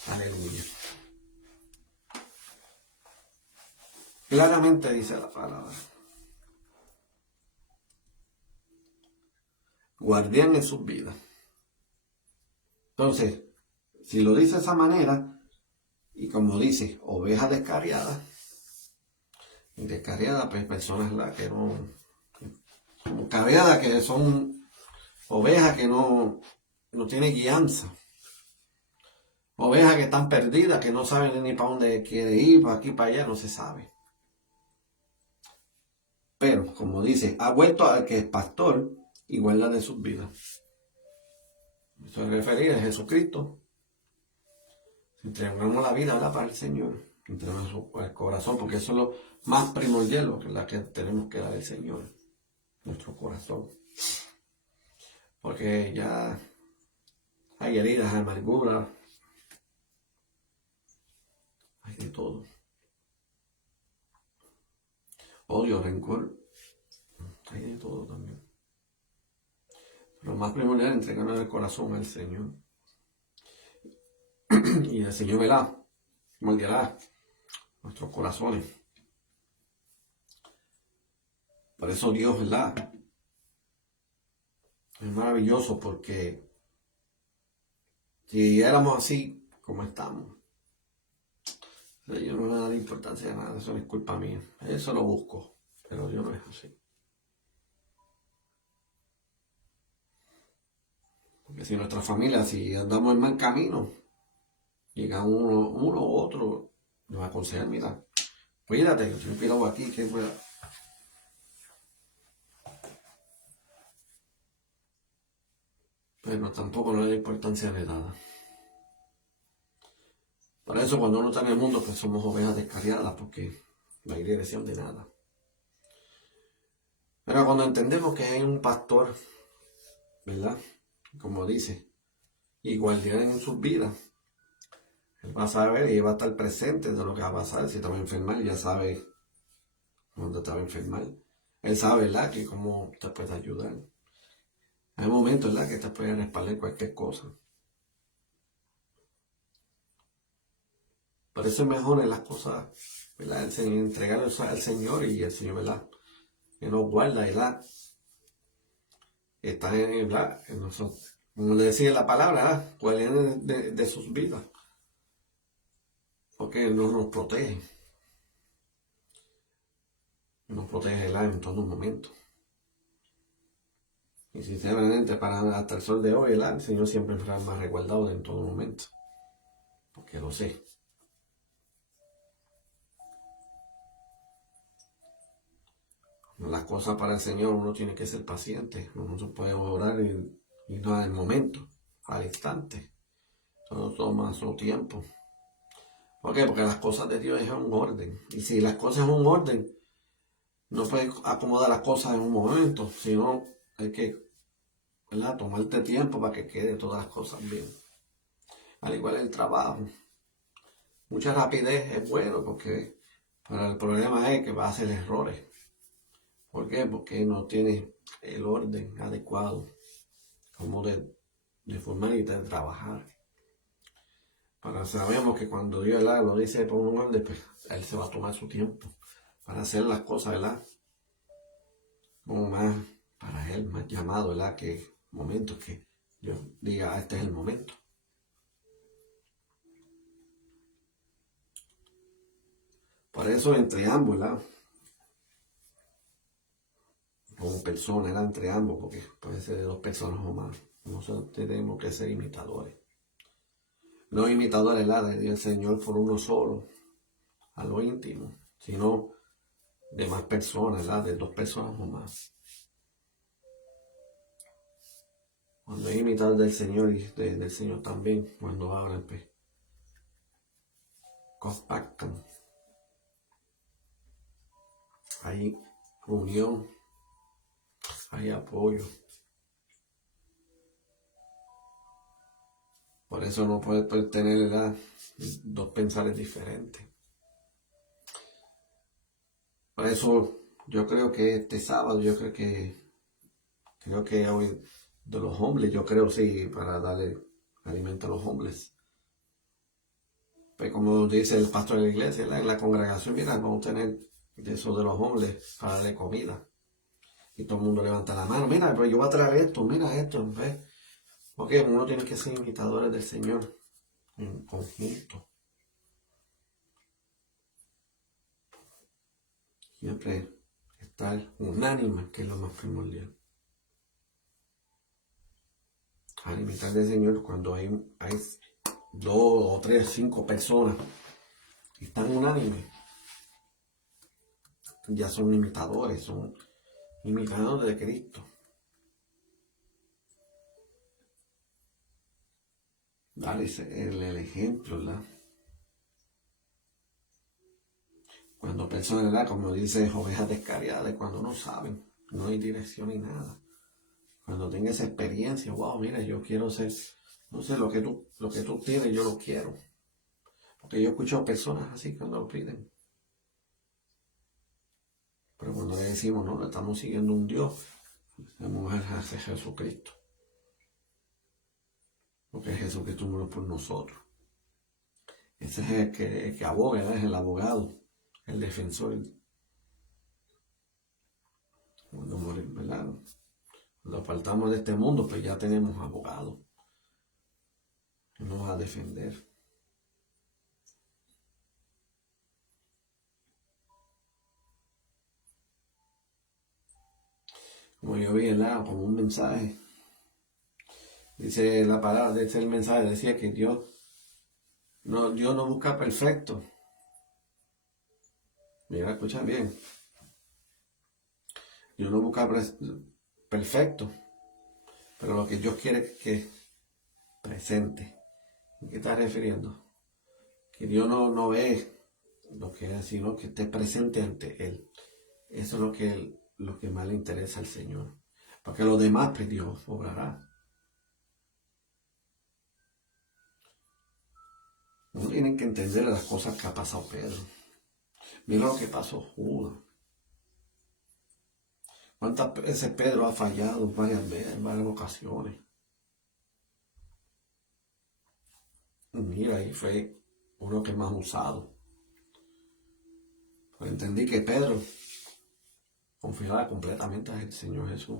Aleluya. Claramente dice la palabra. Guardián en sus vidas. Entonces, si lo dice de esa manera, y como dice, ovejas descarriadas, pues personas que no, como carriadas, que son ovejas que no tienen guianza, ovejas que están perdidas, que no saben ni para dónde quiere ir, para aquí, para allá, no se sabe. Pero, como dice, ha vuelto al que es pastor y guarda de sus vidas. Eso es referir a Jesucristo. Si entregamos la vida, ¿verdad? Para el Señor, entregamos el corazón, porque eso es lo más primordial, que tenemos que dar al Señor, nuestro corazón. Porque ya hay heridas, amargura, hay de todo. Odio, rencor, hay de todo también. Lo más primordial es entregarnos el corazón al Señor. Y el Señor verá, moldeará nuestros corazones. Por eso Dios, ¿verdad? Es maravilloso, porque si éramos así como estamos, yo no me voy a dar importancia a nada, eso no es culpa mía. Eso lo busco, pero yo no es así. Porque si nuestra familia, si andamos en mal camino, llega uno u otro, nos va a aconsejar, mira, cuídate, que ten cuidado aquí, que pueda. Pero tampoco no le da importancia de nada. Por eso cuando uno está en el mundo, pues somos ovejas descarriadas, porque no hay dirección de nada. Pero cuando entendemos que hay un pastor, ¿verdad? Como dice, y guardián en sus vidas, él va a saber y va a estar presente de lo que va a pasar. Si te va a enfermar, ya sabe cuándo te va a enfermar. Él sabe, ¿verdad? Que cómo te puede ayudar. Hay momentos, ¿verdad? Que te pueden respaldar cualquier cosa. Por eso es mejor en las cosas, ¿verdad? Entregarlas al Señor y el Señor, ¿verdad? Que nos guarda, ¿verdad? Está en, ¿verdad? En nosotros. Como le decía la palabra, ¿verdad? Guardianes de sus vidas. Porque Él nos protege. Nos protege, ¿verdad? En todo momento. Y sinceramente, para hasta el sol de hoy, ¿verdad? El Señor siempre será más resguardado en todo momento. Porque lo sé. Las cosas para el Señor uno tiene que ser paciente. Uno se puede orar y no al momento, al instante. Todo toma su tiempo. ¿Por qué? Porque las cosas de Dios es un orden. Y si las cosas es un orden, no puedes acomodar las cosas en un momento, sino hay que, ¿verdad? Tomarte tiempo para que quede todas las cosas bien. Al igual el trabajo. Mucha rapidez es bueno porque pero el problema es que va a hacer errores. ¿Por qué? Porque no tiene el orden adecuado como de formar y de trabajar. Pero sabemos que cuando Dios lo dice por un orden, pues Él se va a tomar su tiempo para hacer las cosas, ¿verdad? Como más para Él, más llamado, ¿verdad? Que momentos que Dios diga, este es el momento. Por eso entre ambos, ¿verdad? Como personas, ¿verdad? Entre ambos, porque puede ser de dos personas o más. Nosotros tenemos que ser imitadores. No imitadores, ¿verdad? Del Señor por uno solo, a lo íntimo, sino de más personas, ¿verdad? De dos personas o más. Cuando hay imitadores del Señor y del Señor también, cuando hablan, pues, compactan. Hay unión, hay apoyo. Por eso no puede tener, ¿verdad? Dos pensares diferentes. Por eso yo creo que este sábado, creo que hoy de los hombres, yo creo sí, para darle alimento a los hombres. Pues como dice el pastor de la iglesia, en la congregación, mira, vamos a tener de eso de los hombres para darle comida. Y todo el mundo levanta la mano, mira, pero yo voy a traer esto, mira esto, ¿ves? Porque uno tiene que ser imitadores del Señor en conjunto. Siempre estar unánime, que es lo más primordial. Al imitar del Señor, cuando hay dos o tres, cinco personas que están unánimes, ya son imitadores, son imitadores de Cristo. Darles el ejemplo, ¿verdad? Cuando personas, ¿verdad? Como dice, ovejas descarriadas, cuando no saben, no hay dirección ni nada. Cuando tenga esa experiencia, wow, mira, yo quiero ser, no sé, lo que tú tienes, yo lo quiero. Porque yo he escuchado personas así cuando lo piden. Pero cuando le decimos, no, estamos siguiendo un Dios, estamos hacia Jesucristo. Porque Jesucristo murió por nosotros. Ese es el que aboga, ¿verdad? Es el abogado, el defensor. Cuando morimos, ¿verdad? Cuando apartamos de este mundo, pues ya tenemos abogado que nos va a defender. Como yo vi, ¿verdad? Como un mensaje. Dice la palabra, dice el mensaje, decía que Dios no busca perfecto. Mira, escuchan bien. Dios no busca perfecto, pero lo que Dios quiere es que presente. ¿A qué está refiriendo? que Dios no ve lo que es, sino que esté presente ante Él. Eso es lo que más le interesa al Señor. Porque lo demás, pues Dios obrará. Uno tiene que entender las cosas que ha pasado Pedro. Mira lo que pasó Judas. ¿Cuántas veces Pedro ha fallado? Varias veces, en varias ocasiones. Y mira, ahí fue uno que más usado. Pues entendí que Pedro confiaba completamente en el Señor Jesús.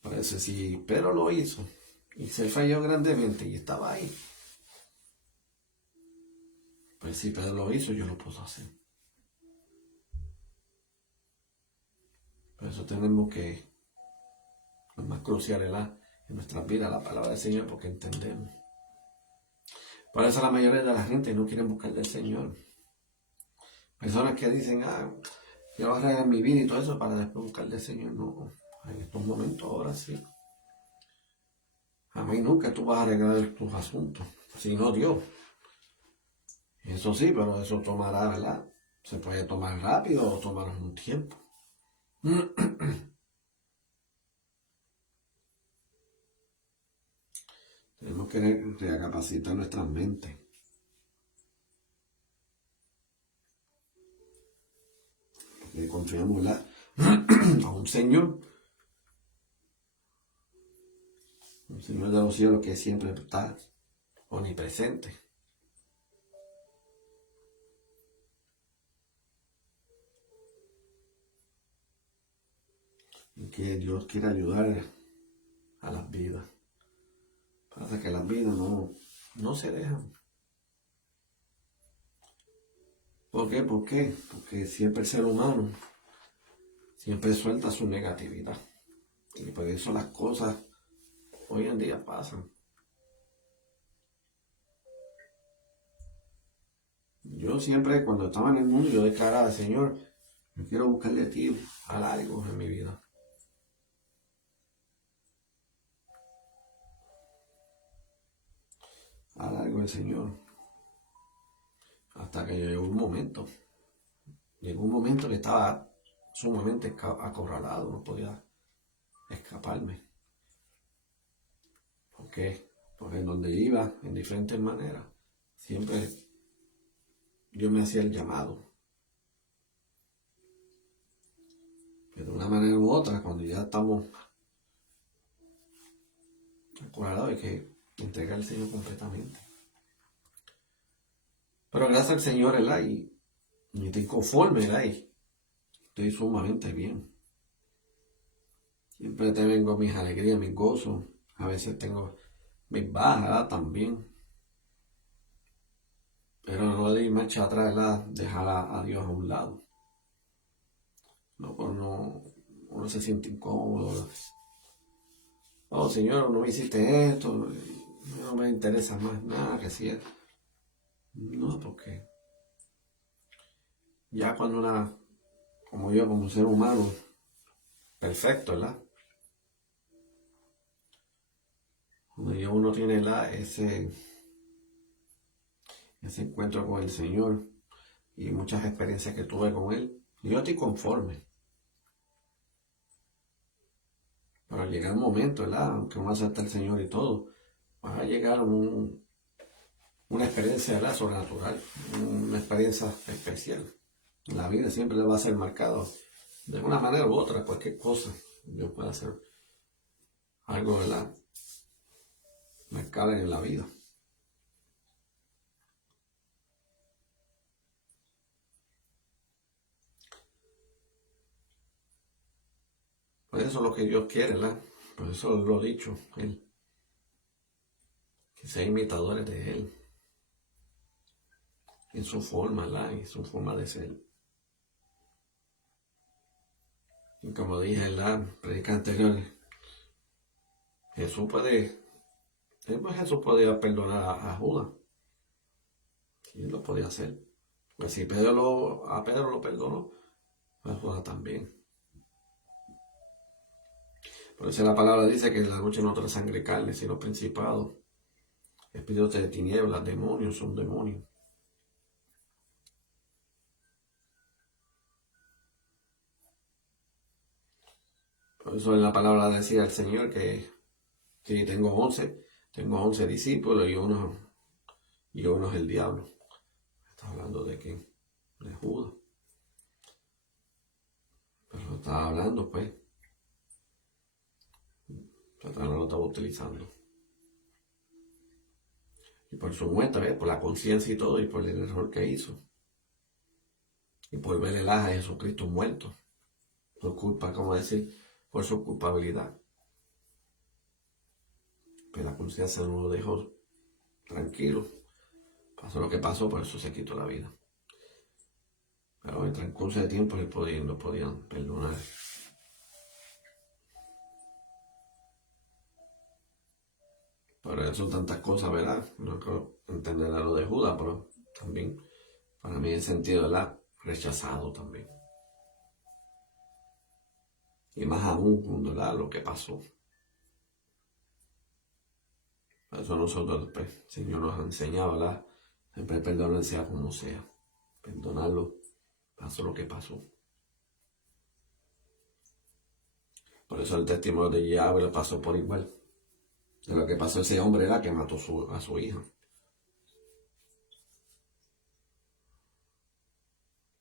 Parece si Pedro lo hizo y se falló grandemente y estaba ahí. Pues si Pedro lo hizo, yo lo puedo hacer. Por eso tenemos que, lo más crucial es en nuestras vidas, la palabra del Señor, porque entendemos. Por eso la mayoría de la gente no quiere buscar del Señor. Personas que dicen, yo voy a arreglar mi vida y todo eso para después buscar del Señor. No, en estos momentos ahora sí. A mí nunca tú vas a arreglar tus asuntos, sino Dios. Eso sí, pero eso tomará, ¿verdad? Se puede tomar rápido o tomar un tiempo. Tenemos que recapacitar nuestras mentes. Porque confiamos, ¿verdad? A un Señor de los cielos que siempre está omnipresente. Y que Dios quiere ayudar a las vidas. Pasa que las vidas no se dejan. ¿Por qué? ¿Por qué? Porque siempre el ser humano siempre suelta su negatividad. Y por eso las cosas hoy en día pasan. Yo siempre, cuando estaba en el mundo, yo declaraba, Señor, yo quiero buscarle a ti algo en mi vida. Algo del Señor. Hasta que llegó un momento. Llegó un momento que estaba sumamente acorralado, no podía escaparme. ¿Por qué? Porque en donde iba, en diferentes maneras, siempre yo me hacía el llamado. Pero de una manera u otra, cuando ya estamos acorralados, hay que entregar al Señor completamente. Pero gracias al Señor, ¿verdad? Y estoy conforme, ¿verdad? Y estoy sumamente bien. Siempre tengo mis alegrías, mis gozos. A veces tengo mis bajas, ¿verdad? También. Pero no de ir marcha atrás, ¿verdad? Dejar a Dios a un lado. No, pues uno se siente incómodo. Oh, Señor, no me hiciste esto. No me interesa más nada que si es. No, porque ya cuando como yo, como ser humano, perfecto, ¿verdad? Cuando ya uno tiene ese encuentro con el Señor y muchas experiencias que tuve con Él, yo estoy conforme. Pero al llegar un momento, ¿verdad? Aunque uno acepta al Señor y todo, va a llegar una experiencia, ¿verdad? Sobrenatural, una experiencia especial. La vida siempre le va a ser marcado de una manera u otra, cualquier cosa. Dios puede hacer algo, ¿verdad? Marcado en la vida. Por eso es lo que Dios quiere, ¿verdad? Por eso lo he dicho, Él. Que sean imitadores de Él. En su forma, ¿verdad? En su forma de ser. Y como dije en la predica anterior, Jesús podía perdonar a Judas. Y él lo podía hacer. Pues si a Pedro lo perdonó, a Judas también. Por eso la palabra dice que la lucha no trae sangre y carne, sino principados, Espíritus de tinieblas, demonios, son demonios. Por eso en la palabra decía el Señor que sí, tengo 11 discípulos y uno es el diablo. Está hablando de quién, de Judas. Pero está hablando, pues, Satanás lo estaba utilizando. Y por su muerte, por la conciencia y todo, y por el error que hizo. Y por ver el a Jesucristo muerto. Por culpa, como decir, por su culpabilidad. Pero la conciencia no lo dejó tranquilo. Pasó lo que pasó, por eso se quitó la vida. Pero en transcurso de tiempo lo podían perdonar. Por eso tantas cosas, ¿verdad? No creo entender a lo de Judas, pero también para mí el sentido, ¿verdad? Rechazado también. Y más aún, ¿verdad? Lo que pasó. Por eso nosotros, pues, el Señor nos ha enseñado, ¿verdad? Siempre perdonar sea como sea. Perdonarlo, pasó lo que pasó. Por eso el testimonio de Yahweh pasó por igual. De lo que pasó ese hombre era que mató a su hija.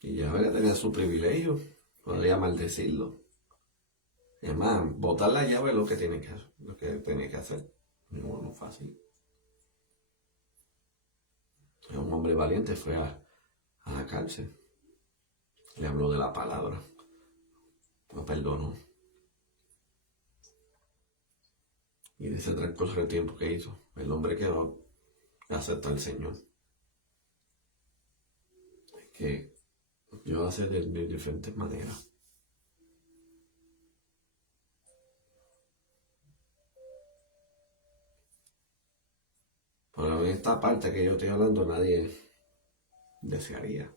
Y Yahweh tenía su privilegio, podría maldecirlo. Y además, botar la llave es lo que tiene que hacer. No es fácil. Un hombre valiente fue a la cárcel. Le habló de la palabra. Lo perdonó. Y de ese transcurso de tiempo que hizo, el hombre quedó a aceptar al Señor. Es que Dios hace de diferentes maneras. Pero en esta parte que yo estoy hablando, nadie desearía.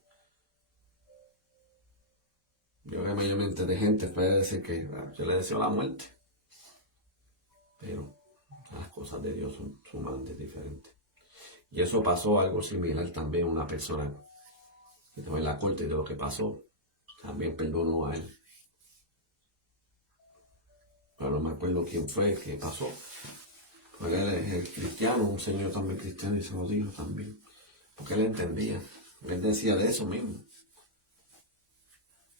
Yo que mayormente de gente puede decir que yo le deseo la muerte. Pero las cosas de Dios son sumamente diferentes. Y eso pasó algo similar también a una persona que estaba en la corte de lo que pasó. También perdonó a él. Pero no me acuerdo quién fue, qué pasó. Porque él es cristiano, un señor también cristiano, y se lo dijo también. Porque él entendía. Él decía de eso mismo.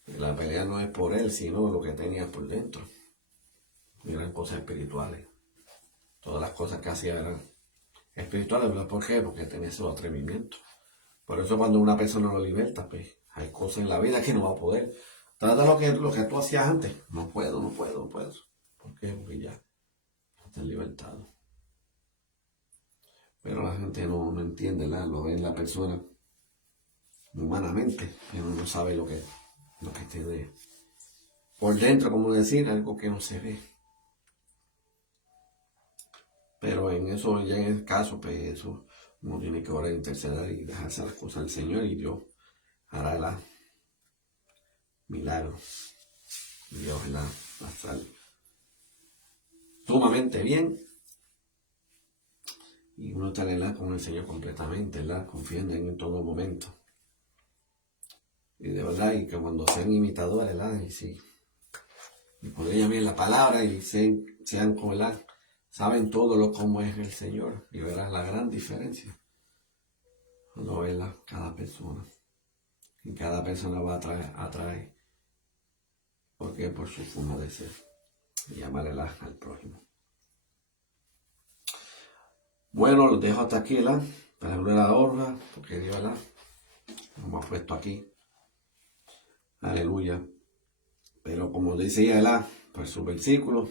Que la pelea no es por él, sino lo que tenía por dentro. Y eran cosas espirituales. Todas las cosas que hacía eran espirituales, ¿verdad? ¿Por qué? Porque tenía ese atrevimiento. Por eso cuando una persona lo liberta, pues hay cosas en la vida que no va a poder. Trata lo que tú hacías antes. No puedo. ¿Por qué? Porque ya estás libertado. Pero la gente no entiende, ¿verdad? Lo ve en la persona humanamente, pero no sabe lo que tiene por dentro, como decir, algo que no se ve. Pero en eso, ya en el caso, pues eso uno tiene que orar, interceder y dejarse las cosas al Señor, y Dios hará el milagro. Dios la va a estar sumamente bien. Y uno está con el Señor completamente, ¿verdad? Confiando en todo momento. Y de verdad, y que cuando sean imitadores, ¿verdad? Y sí, y podrían ver la palabra y sean como, ¿verdad? Saben todo cómo es el Señor, y verán la gran diferencia cuando verla cada persona. Y cada persona va a atraer. Porque por su forma de ser. Y amarla al prójimo. Bueno, los dejo hasta aquí, ¿verdad? Para la gloria de la honra, porque Dios, ¿verdad? Nos hemos puesto aquí. Aleluya. Pero como decía, ¿verdad? Por su versículo.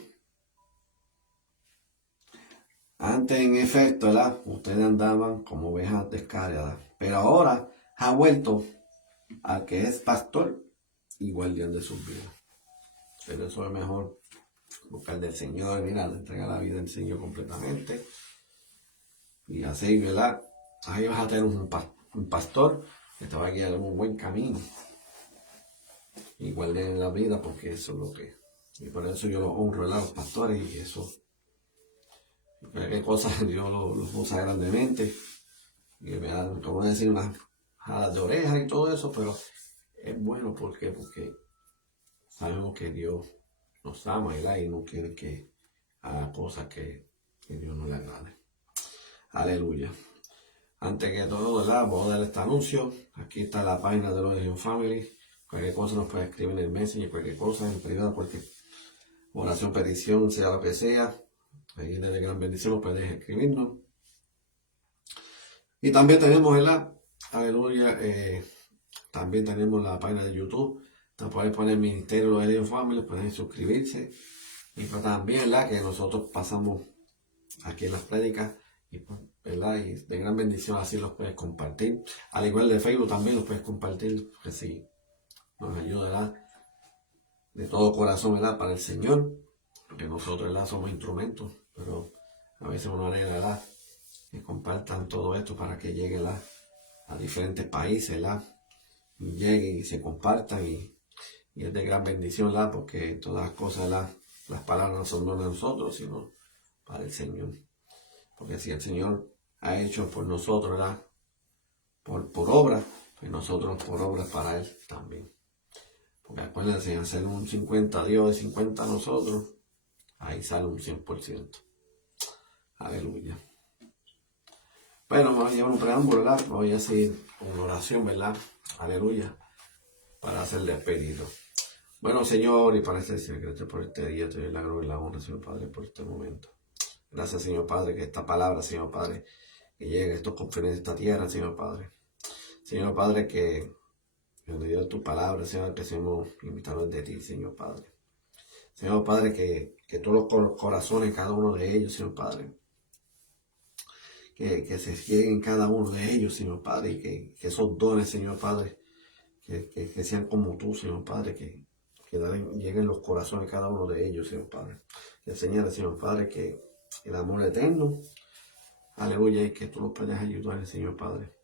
Antes, en efecto, ¿verdad? Ustedes andaban como ovejas descarriadas. Pero ahora ha vuelto al que es pastor y guardián de sus vidas. Pero eso es mejor buscar del Señor, mira, entregar la vida al Señor completamente. Y así, ¿verdad? Ahí vas a tener un pastor que te va a guiar en un buen camino. Igual en la vida, porque eso es lo que... Y por eso yo lo honro, ¿verdad? Los pastores, y eso Qué cosas Dios los usa grandemente. Y me dan, como decir, unas jalas de orejas y todo eso, pero es bueno porque sabemos que Dios nos ama, ¿verdad? Y no quiere que haga cosas que Dios no le agrade. Aleluya. Antes que todo, ¿verdad? Voy a dar este anuncio. Aquí está la página de los de Family. Cualquier cosa nos puede escribir en el Messenger, cualquier cosa en privado, cualquier oración, petición, sea lo que sea. Ahí de gran bendición puedes escribirnos. Y también tenemos, ¿verdad? Aleluya. También tenemos la página de YouTube. Te puedes poner Ministerio de los Helios Family, pueden suscribirse. Y pues también, ¿verdad? Que nosotros pasamos aquí en las prédicas. Y pues, ¿verdad? Y de gran bendición así los puedes compartir. Al igual de Facebook también los puedes compartir. Que sí, nos ayudará de todo corazón, ¿verdad? Para el Señor. Porque nosotros, ¿verdad? Somos instrumentos. Pero a veces uno anhela, ¿verdad? Que compartan todo esto para que llegue, ¿verdad? A diferentes países, ¿verdad? Y lleguen y se compartan y es de gran bendición, ¿verdad? Porque todas las cosas, ¿verdad? Las palabras no son de nosotros, sino para el Señor. Porque si el Señor ha hecho por nosotros, ¿verdad? Por obra, pues nosotros por obra para Él también. Porque acuérdense, hacer un 50 a Dios y 50 a nosotros, ahí sale un 100%. Aleluya. Bueno, vamos a llevar un preámbulo, ¿verdad? Voy a decir una oración, ¿verdad? Aleluya. Para hacerle pedido. Bueno, Señor, y para este secreto por este día, te doy la gloria y la honra, Señor Padre, por este momento. Gracias, Señor Padre, que esta palabra, Señor Padre, que llegue a estos confines de esta tierra, Señor Padre. Señor Padre, que en medio de tu palabra, Señor, que seamos invitados de ti, Señor Padre. Señor Padre, que todos los corazones, cada uno de ellos, Señor Padre, que se lleguen cada uno de ellos, Señor Padre, y que esos dones, Señor Padre, que sean como tú, Señor Padre, que lleguen los corazones de cada uno de ellos, Señor Padre. Que enseñale, Señor Padre, que el amor eterno, aleluya, y que tú los puedas ayudar, Señor Padre,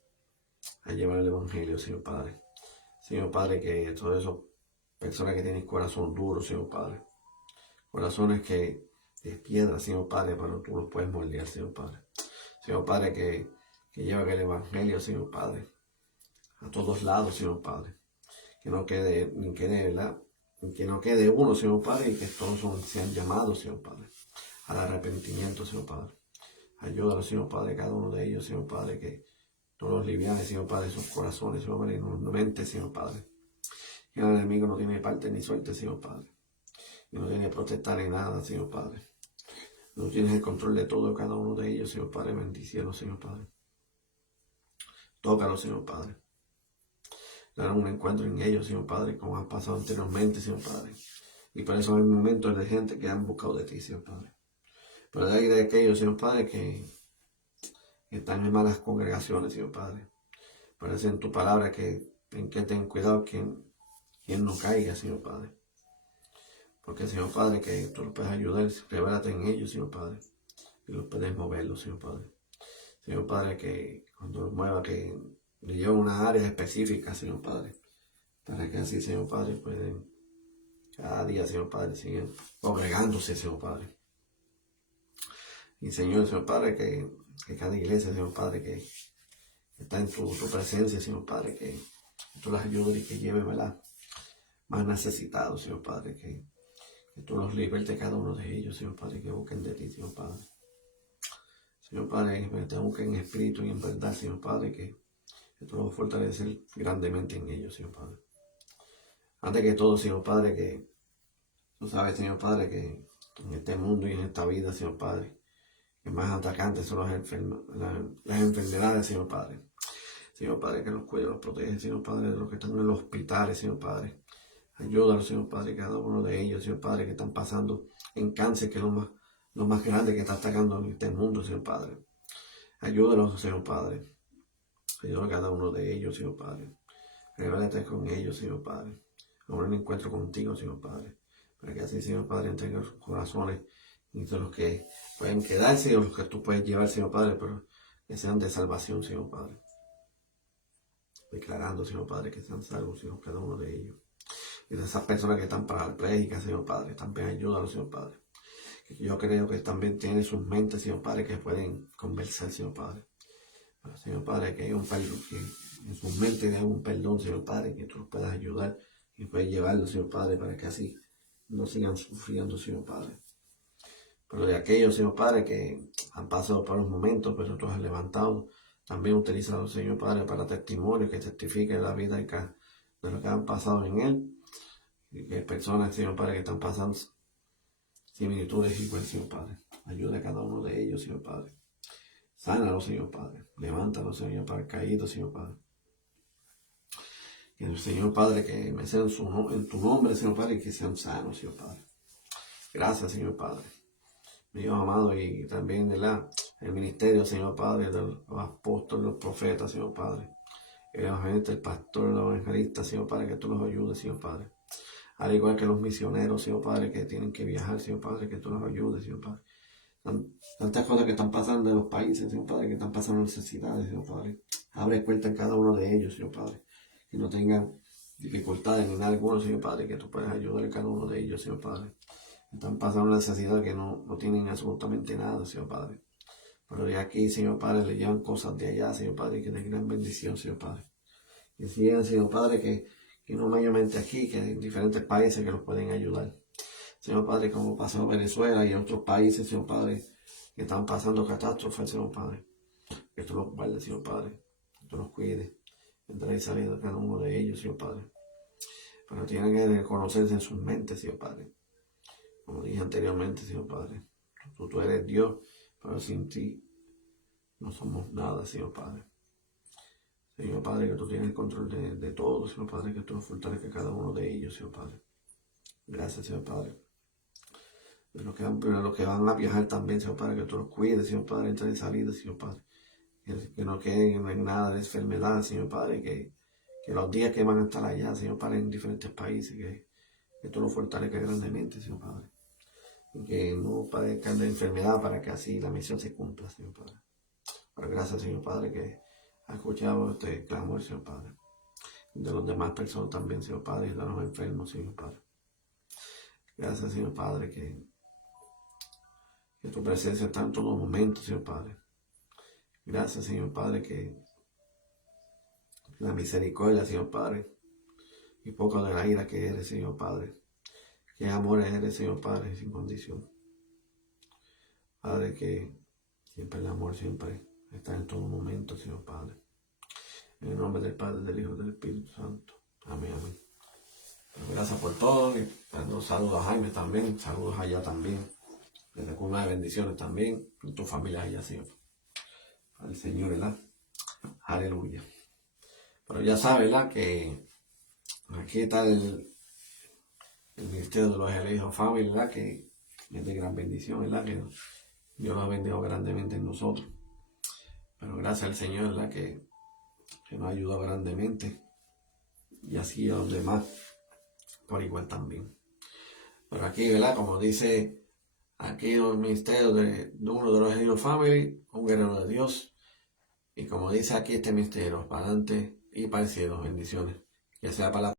a llevar el Evangelio, Señor Padre. Señor Padre, que todas esas personas que tienen corazón duro, Señor Padre, corazones que de piedra, Señor Padre, pero tú los puedes moldear, Señor Padre. Señor Padre, que lleva el Evangelio, Señor Padre, a todos lados, Señor Padre. Que no quede, ¿verdad? Que no quede uno, Señor Padre, y que todos sean llamados, Señor Padre, al arrepentimiento, Señor Padre. Ayúdanos, Señor Padre, cada uno de ellos, Señor Padre, que todos los livianes, Señor Padre, sus corazones, Señor Padre, y no mentes, Señor Padre. Que el enemigo no tiene parte ni suerte, Señor Padre. Y no tiene protestar en nada, Señor Padre. No tienes el control de todo, cada uno de ellos, Señor Padre. Bendícelos, Señor Padre. Tócalos, Señor Padre. Dar un encuentro en ellos, Señor Padre, como ha pasado anteriormente, Señor Padre. Y para eso hay momentos de gente que han buscado de ti, Señor Padre. Pero de aquellos, Señor Padre, que están en malas congregaciones, Señor Padre. Parece en tu palabra que ten cuidado quien no caiga, Señor Padre. Porque, Señor Padre, que tú los puedes ayudar, revélate en ellos, Señor Padre. Y los puedes moverlos, Señor Padre. Señor Padre, que cuando los mueva, que le lleve a una área específica, Señor Padre. Para que así, Señor Padre, pueden cada día, Señor Padre, siguen congregándose, Señor Padre. Y Señor Padre, que cada iglesia, Señor Padre, que está en tu presencia, Señor Padre, que tú las ayudes y que lleve, ¿verdad? Más necesitados, Señor Padre, que tú los libertes cada uno de ellos, Señor Padre, que busquen de ti, Señor Padre. Señor Padre, que te busquen en espíritu y en verdad, Señor Padre, que tú los fortaleces grandemente en ellos, Señor Padre. Antes que todo, Señor Padre, que tú sabes, Señor Padre, que en este mundo y en esta vida, Señor Padre, que más atacantes son las enfermedades, Señor Padre. Señor Padre, que los cuide, los protege, Señor Padre, de los que están en los hospitales, Señor Padre. Ayúdalos, Señor Padre, cada uno de ellos, Señor Padre, que están pasando en cáncer, que es lo más grande que está atacando en este mundo, Señor Padre. Ayúdalos, Señor Padre. Ayúdalos a cada uno de ellos, Señor Padre. Revélate con ellos, Señor Padre. Ahora un encuentro contigo, Señor Padre. Para que así, Señor Padre, entregue sus corazones y de los que pueden quedarse o los que tú puedes llevar, Señor Padre, pero que sean de salvación, Señor Padre. Declarando, Señor Padre, que sean salvos, Señor, cada uno de ellos. Y de esas personas que están parapléjicas, Señor Padre, también ayúdalos, Señor Padre. Yo creo que también tiene sus mentes, Señor Padre, que pueden conversar, Señor Padre. Pero, Señor Padre, que hay un perdón, que en sus mentes hay un perdón, Señor Padre, que tú los puedas ayudar y puedes llevarlos, Señor Padre, para que así no sigan sufriendo, Señor Padre. Pero de aquellos, Señor Padre, que han pasado por los momentos, pero tú has levantado, también utilizado, Señor Padre, para testimonio, que testifique la vida de lo que han pasado en él. Y que hay personas, Señor Padre, que están pasando similitudes igual, Señor Padre. Ayuda a cada uno de ellos, Señor Padre. Sánalo, Señor Padre. Levántalo, Señor Padre, caído, Señor Padre. Que el Señor Padre, que me sea en tu nombre, Señor Padre, y que sean sanos, Señor Padre. Gracias, Señor Padre. Mi Dios amado, y también de el ministerio, Señor Padre, de los apóstoles, los profetas, Señor Padre. El evangelista, el pastor, el evangelista, Señor Padre, que tú los ayudes, Señor Padre. Al igual que los misioneros, Señor Padre, que tienen que viajar, Señor Padre, que tú los ayudes, Señor Padre. Tantas cosas que están pasando en los países, Señor Padre, que están pasando necesidades, Señor Padre. Abre cuenta en cada uno de ellos, Señor Padre. Que no tengan dificultades ni nada alguno, Señor Padre, que tú puedas ayudar a cada uno de ellos, Señor Padre. Están pasando necesidad que no tienen absolutamente nada, Señor Padre. Pero de aquí, Señor Padre, le llevan cosas de allá, Señor Padre, que de gran bendición, Señor Padre. Que sigan, Señor Padre, que no mayormente aquí, que en diferentes países que los pueden ayudar. Señor Padre, como pasó en Venezuela y en otros países, Señor Padre, que están pasando catástrofes, Señor Padre. Que tú los guardes, Señor Padre. Que tú los cuides. Entra y salida cada uno de ellos, Señor Padre. Pero tienen que reconocerse en sus mentes, Señor Padre. Como dije anteriormente, Señor Padre. Tú eres Dios, pero sin ti no somos nada, Señor Padre. Señor Padre, que tú tienes el control de todo, Señor Padre, que tú los fortalezcas cada uno de ellos, Señor Padre. Gracias, Señor Padre. De los que van a viajar también, Señor Padre, que tú los cuides, Señor Padre, entrada y salida, Señor Padre. Que no queden en nada de enfermedad, Señor Padre, que los días que van a estar allá, Señor Padre, en diferentes países, que tú los fortalezcas grandemente, Señor Padre. Y que no padezcan de enfermedad para que así la misión se cumpla, Señor Padre. Pero gracias, Señor Padre, que ha escuchado este clamor, Señor Padre. De los demás personas también, Señor Padre, y de los enfermos, Señor Padre. Gracias, Señor Padre, que tu presencia está en todo momento, Señor Padre. Gracias, Señor Padre, que la misericordia, Señor Padre, y poco de la ira que eres, Señor Padre. Que amor eres, Señor Padre, sin condición. Padre, que siempre el amor siempre está en todo momento, Señor Padre. En el nombre del Padre, del Hijo y del Espíritu Santo. Amén, amén. Gracias por todo. Y dando saludos a Jaime también. Saludos allá también. Desde cuna de bendiciones también. Y tu familia allá, Señor. Al Señor, ¿verdad? Aleluya. Pero ya sabes, ¿verdad? Que aquí está el ministerio de los elegidos Family, ¿verdad? Que es de gran bendición, ¿verdad? Que Dios nos ha bendijo grandemente en nosotros. Pero gracias al Señor, ¿verdad? Que nos ha ayudado grandemente. Y así a los demás por igual también. Pero aquí, ¿verdad? Como dice aquí el ministerio de uno de los elegidos Family, un guerrero de Dios. Y como dice aquí este ministerio, para adelante y para el cielo, bendiciones. Que sea para la